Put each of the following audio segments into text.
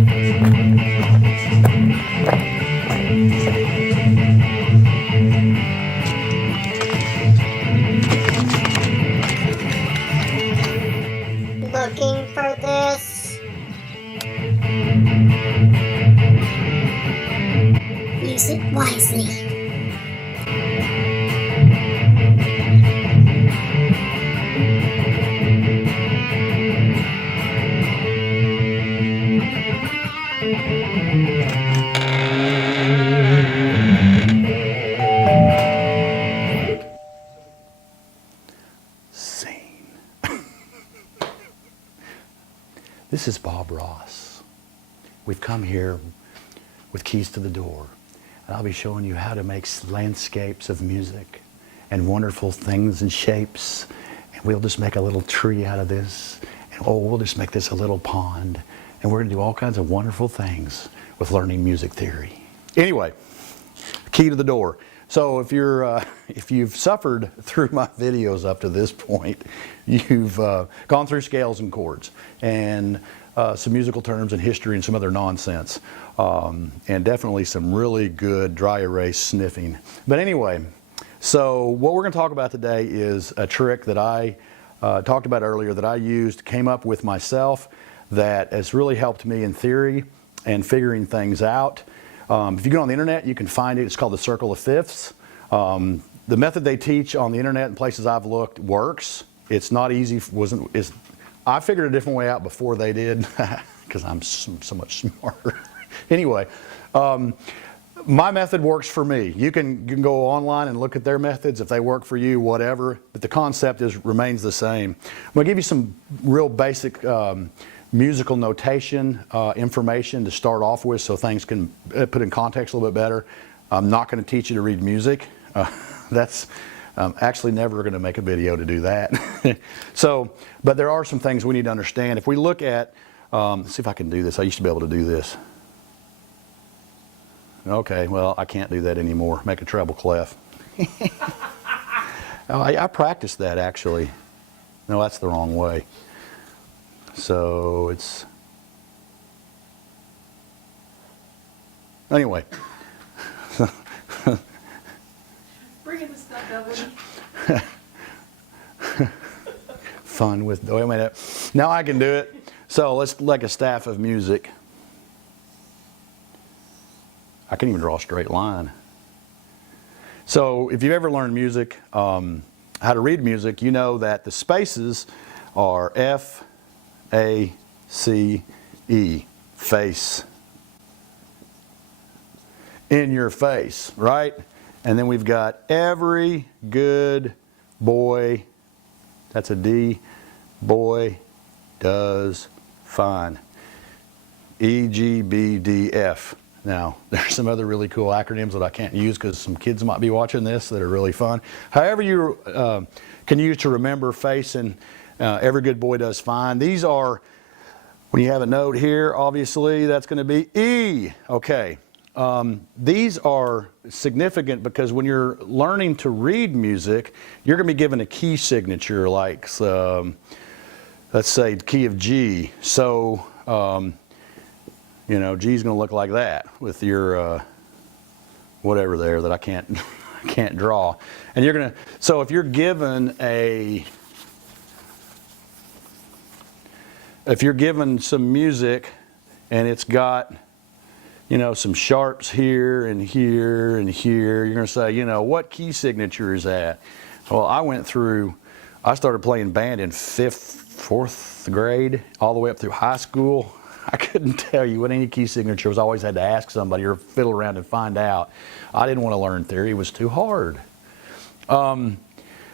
Looking for this. Use it wisely. This is Bob Ross. We've come here with keys to the door, and I'll be showing you how to make landscapes of music and wonderful things and shapes. And we'll just make a little tree out of this, and oh, we'll just make this a little pond, and we're going to do all kinds of wonderful things with learning music theory. Anyway, key to the door. So if you've suffered through my videos up to this point, you've gone through scales and chords and some musical terms and history and some other nonsense, and definitely some really good dry erase sniffing. But anyway, so what we're going to talk about today is a trick that I talked about earlier that I used, came up with myself, that has really helped me in theory and figuring things out. If you go on the internet, you can find it. It's called the circle of fifths. The method they teach on the internet and places I've looked works. It's not easy. I figured a different way out before they did because I'm so much smarter. Anyway, my method works for me. You can go online and look at their methods if they work for you, whatever. But the concept remains the same. I'm going to give you some real basic musical notation information to start off with so things can put in context a little bit better. I'm not going to teach you to read music. That's actually never going to make a video to do that. But there are some things we need to understand. If we look at, let's see if I can do this. I used to be able to do this. Okay, well, I can't do that anymore. Make a treble clef. I practiced that actually. No, that's the wrong way. So it's, anyway. Bringing the stuff up with Fun with, wait a minute. Now I can do it. So let's like a staff of music. I can't even draw a straight line. So if you've ever learned music, how to read music, you know that the spaces are F, A, C, E, face. In your face, right? And then we've got every good boy, that's a D, boy does fine. E, G, B, D, F. Now, there's some other really cool acronyms that I can't use because some kids might be watching this that are really fun. However you can use to remember face and every good boy does fine. These are, when you have a note here, obviously that's going to be E. Okay. These are significant because when you're learning to read music, you're going to be given a key signature like, let's say, key of G. So, you know, G is going to look like that with your whatever there that I can't draw. And you're going to, so if you're given some music and it's got, you know, some sharps here and here and here, you're going to say, you know, what key signature is that? Well, I started playing band in fourth grade, all the way up through high school. I couldn't tell you what any key signature was. I always had to ask somebody or fiddle around and find out. I didn't want to learn theory. It was too hard.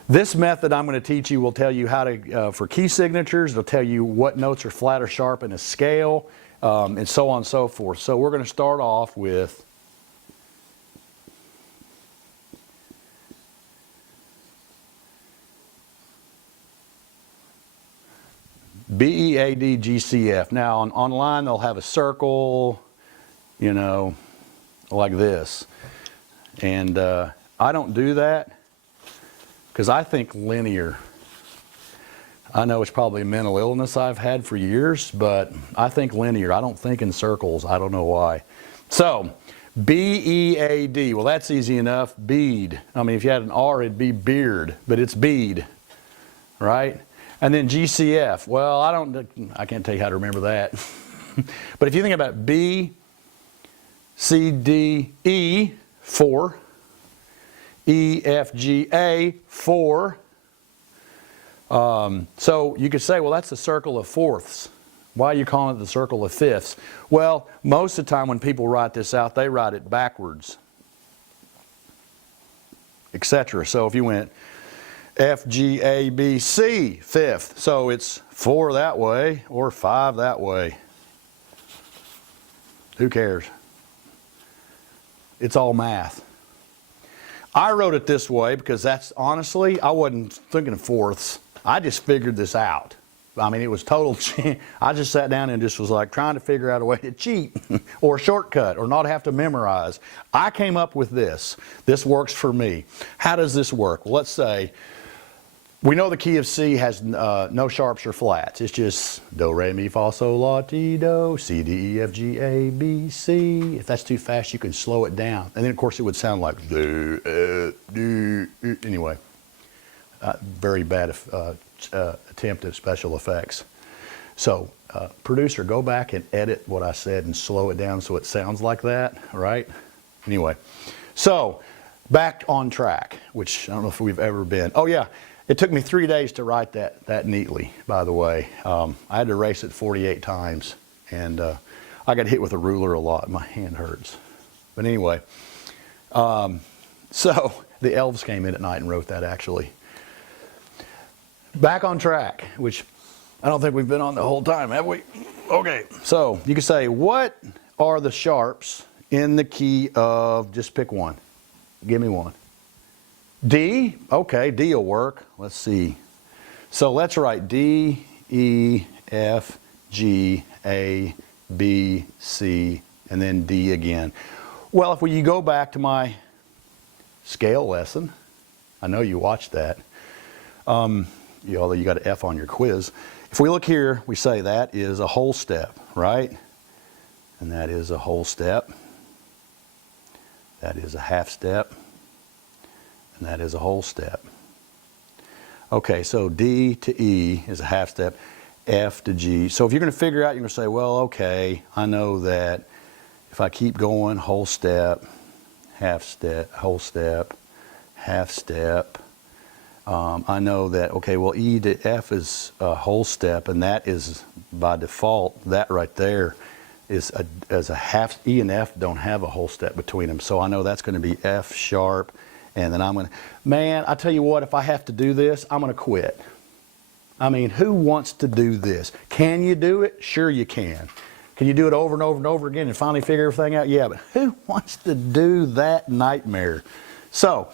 This method I'm going to teach you will tell you how to, for key signatures, it'll tell you what notes are flat or sharp in a scale, and so on and so forth. So we're going to start off with B, E, A, D, G, C, F. Now online they'll have a circle, you know, like this. And I don't do that because I think linear. I know it's probably a mental illness I've had for years, but I think linear. I don't think in circles. I don't know why. So, B-E-A-D. Well, that's easy enough. Bead. I mean, if you had an R, it'd be beard, but it's bead, right? And then G-C-F. Well, I can't tell you how to remember that. But if you think about B, C, D, E, 4. E, F, G, A, 4. So you could say, well, that's the circle of fourths. Why are you calling it the circle of fifths? Well, most of the time when people write this out, they write it backwards, etc. So if you went F, G, A, B, C, fifth. So it's 4 that way or 5 that way. Who cares? It's all math. I wrote it this way because that's honestly, I wasn't thinking of fourths. I just figured this out. I mean, it was total, I just sat down and just was like trying to figure out a way to cheat or shortcut or not have to memorize. I came up with this. This works for me. How does this work? Well, let's say we know the key of C has no sharps or flats. It's just do, re, mi, fa, sol, la, ti, do, C, D, E, F, G, A, B, C. If that's too fast, you can slow it down. And then, of course, it would sound like do, do. Anyway, very bad attempt at special effects. So, producer, go back and edit what I said and slow it down so it sounds like that, right? Anyway, so back on track, which I don't know if we've ever been. Oh, yeah. It took me 3 days to write that neatly, by the way. I had to erase it 48 times, and I got hit with a ruler a lot. My hand hurts. But anyway, so the elves came in at night and wrote that, actually. Back on track, which I don't think we've been on the whole time, have we? Okay, so you could say, what are the sharps in the key of, just pick one. Give me one. D, okay, D will work. Let's see. So let's write D, E, F, G, A, B, C, and then D again. Well, if you go back to my scale lesson, I know you watched that, although you got an F on your quiz. If we look here, we say that is a whole step, right? And that is a whole step. That is a half step. And that is a whole step. Okay, so D to E is a half step, F to G. So if you're going to figure out, you're going to say, well, okay, I know that if I keep going, whole step, half step, whole step, half step, I know that, okay, well, E to F is a whole step, and that is, by default, that right there is as a half. E and F don't have a whole step between them, so I know that's going to be F sharp. And then I'm going to, man, I tell you what, if I have to do this, I'm going to quit. I mean, who wants to do this? Can you do it? Sure you can. Can you do it over and over and over again and finally figure everything out? Yeah, but who wants to do that nightmare? So,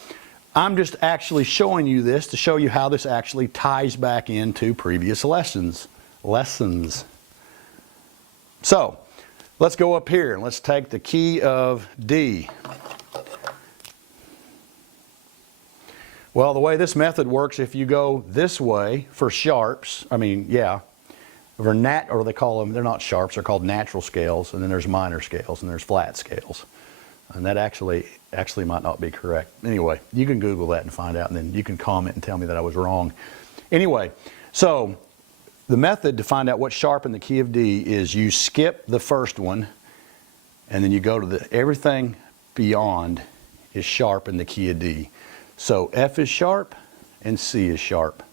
I'm just actually showing you this to show you how this actually ties back into previous lessons. So, let's go up here and let's take the key of D. Well, the way this method works, if you go this way for sharps, or they call them, they're not sharps, they're called natural scales, and then there's minor scales, and there's flat scales. And that actually might not be correct. Anyway, you can Google that and find out, and then you can comment and tell me that I was wrong. Anyway, so the method to find out what's sharp in the key of D is you skip the first one, and then you go to everything beyond is sharp in the key of D. So F is sharp and C is sharp.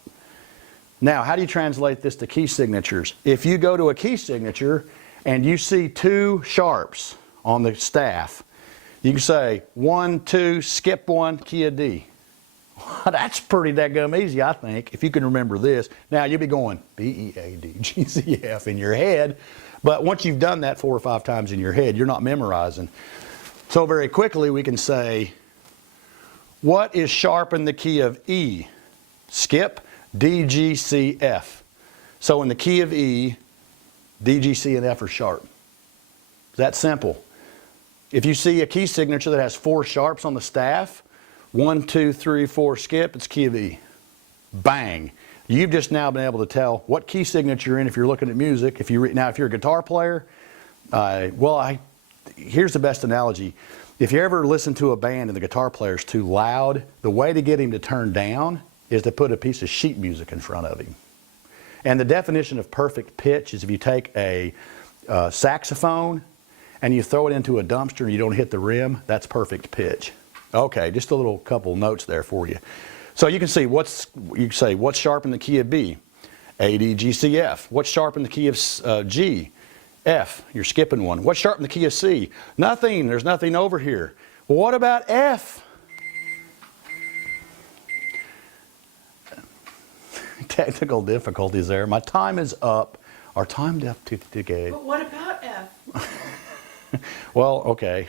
Now, how do you translate this to key signatures? If you go to a key signature and you see 2 sharps on the staff, you can say 1, 2, skip 1, key of D. That's pretty daggum easy, I think, if you can remember this. Now, you'll be going B, E, A, D, G, C, F in your head, but once you've done that 4 or 5 times in your head, you're not memorizing. So very quickly we can say, what is sharp in the key of E? Skip D, G, C, F. So in the key of E, D, G, C, and F are sharp. That's simple. If you see a key signature that has 4 sharps on the staff, 1, 2, 3, 4, skip, it's key of E. Bang. You've just now been able to tell what key signature you're in if you're looking at music. If you're a guitar player, here's the best analogy. If you ever listen to a band and the guitar player's too loud, the way to get him to turn down is to put a piece of sheet music in front of him. And the definition of perfect pitch is if you take a saxophone and you throw it into a dumpster and you don't hit the rim, that's perfect pitch. Okay, just a little couple notes there for you. So you can see what's sharp in the key of B? A, D, G, C, F. What's sharp in the key of G? F. You're skipping one. What's sharp in the key of C? Nothing. There's nothing over here. Well, what about F? Technical difficulties there. My time is up. Our time up to decay. But what about F? Well, okay.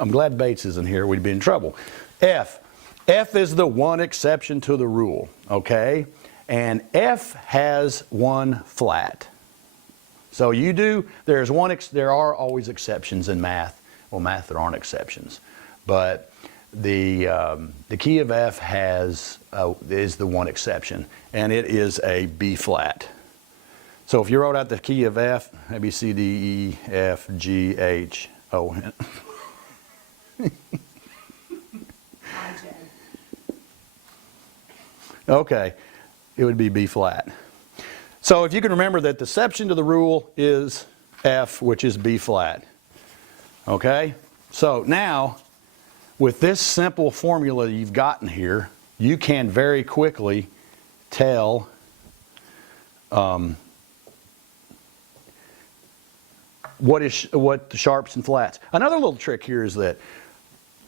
I'm glad Bates isn't here. We'd be in trouble. F. F is the one exception to the rule, okay? And F has one flat. So there are always exceptions in math. Well, math, there aren't exceptions. But the key of F is the one exception, and it is a B flat. So if you wrote out the key of F, A, B, C, D, E, F, G, H, O. Okay, it would be B flat. So if you can remember that the exception to the rule is F, which is B flat. Okay, so now with this simple formula you've gotten here, you can very quickly tell what the sharps and flats. Another little trick here is that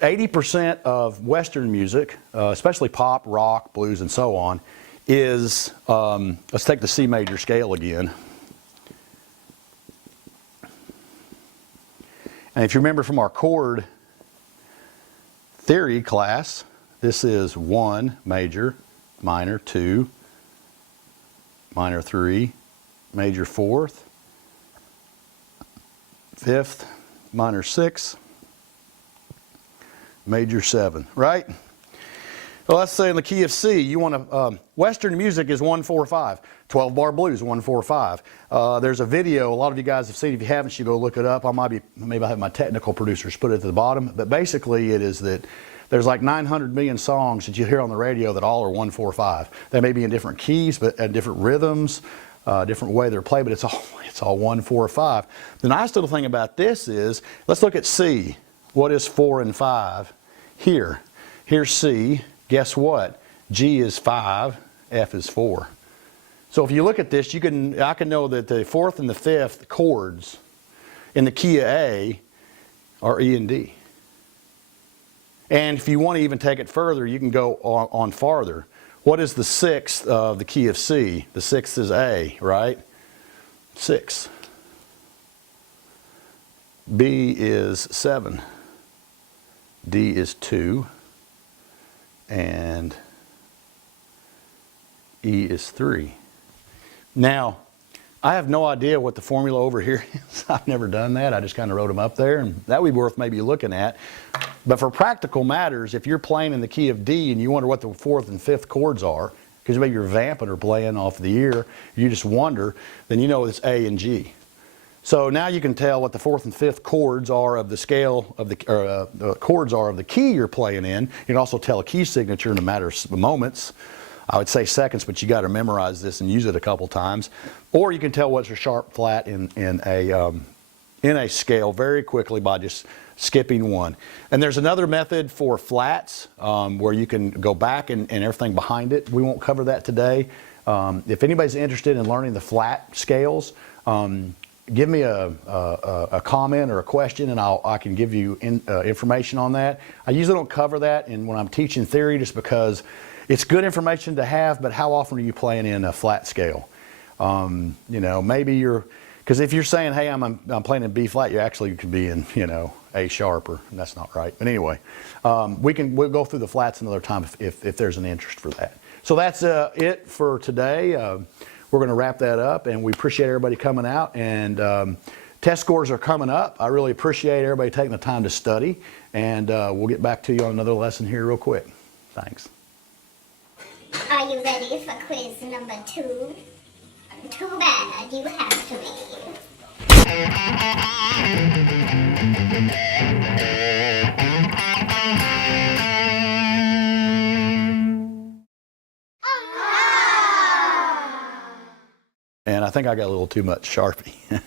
80% of Western music, especially pop, rock, blues, and so on, is, let's take the C major scale again. And if you remember from our chord theory class, this is 1 major, minor 2, minor 3, major 4th, 5th, minor 6, major 7, right? Well, let's say in the key of C, you want to, Western music is 1-4-5. 12-bar blues, 1-4-5. There's a video, a lot of you guys have seen. If you haven't, you go look it up. Maybe I'll have my technical producers put it at the bottom. But basically, it is that there's like 900 million songs that you hear on the radio that all are 1-4-5. They may be in different keys, but at different rhythms, different way they're played, but it's all 1-4-5. The nice little thing about this is, let's look at C. What is 4 and 5? Here. Here's C. Guess what? G is 5, F is 4. So if you look at this, I can know that the 4th and the 5th chords in the key of A are E and D. And if you want to even take it further, you can go on farther. What is the 6th of the key of C? The 6th is A, right? 6. B is 7. D is 2. And E is 3. Now, I have no idea what the formula over here is. I've never done that. I just kind of wrote them up there, and that would be worth maybe looking at. But for practical matters, if you're playing in the key of D and you wonder what the 4th and 5th chords are, because maybe you're vamping or playing off the ear, you just wonder, then you know it's A and G. So now you can tell what the 4th and 5th chords are of the scale of the chords are of the key you're playing in. You can also tell a key signature in a matter of moments. I would say seconds, but you got to memorize this and use it a couple times. Or you can tell what's a sharp flat in a scale very quickly by just skipping one. And there's another method for flats where you can go back and everything behind it. We won't cover that today. If anybody's interested in learning the flat scales, give me a comment or a question, and I can give you information on that. I usually don't cover that when I'm teaching theory, just because it's good information to have, but how often are you playing in a flat scale? You know, maybe because if you're saying, hey, I'm playing in B flat, you actually could be in, you know, A sharp, and that's not right. But anyway, we'll go through the flats another time if there's an interest for that. So that's it for today. We're going to wrap that up, and we appreciate everybody coming out. And test scores are coming up. I really appreciate everybody taking the time to study, and we'll get back to you on another lesson here real quick. Thanks. Are you ready for quiz number 2? Too bad you have to be. And I think I got a little too much Sharpie.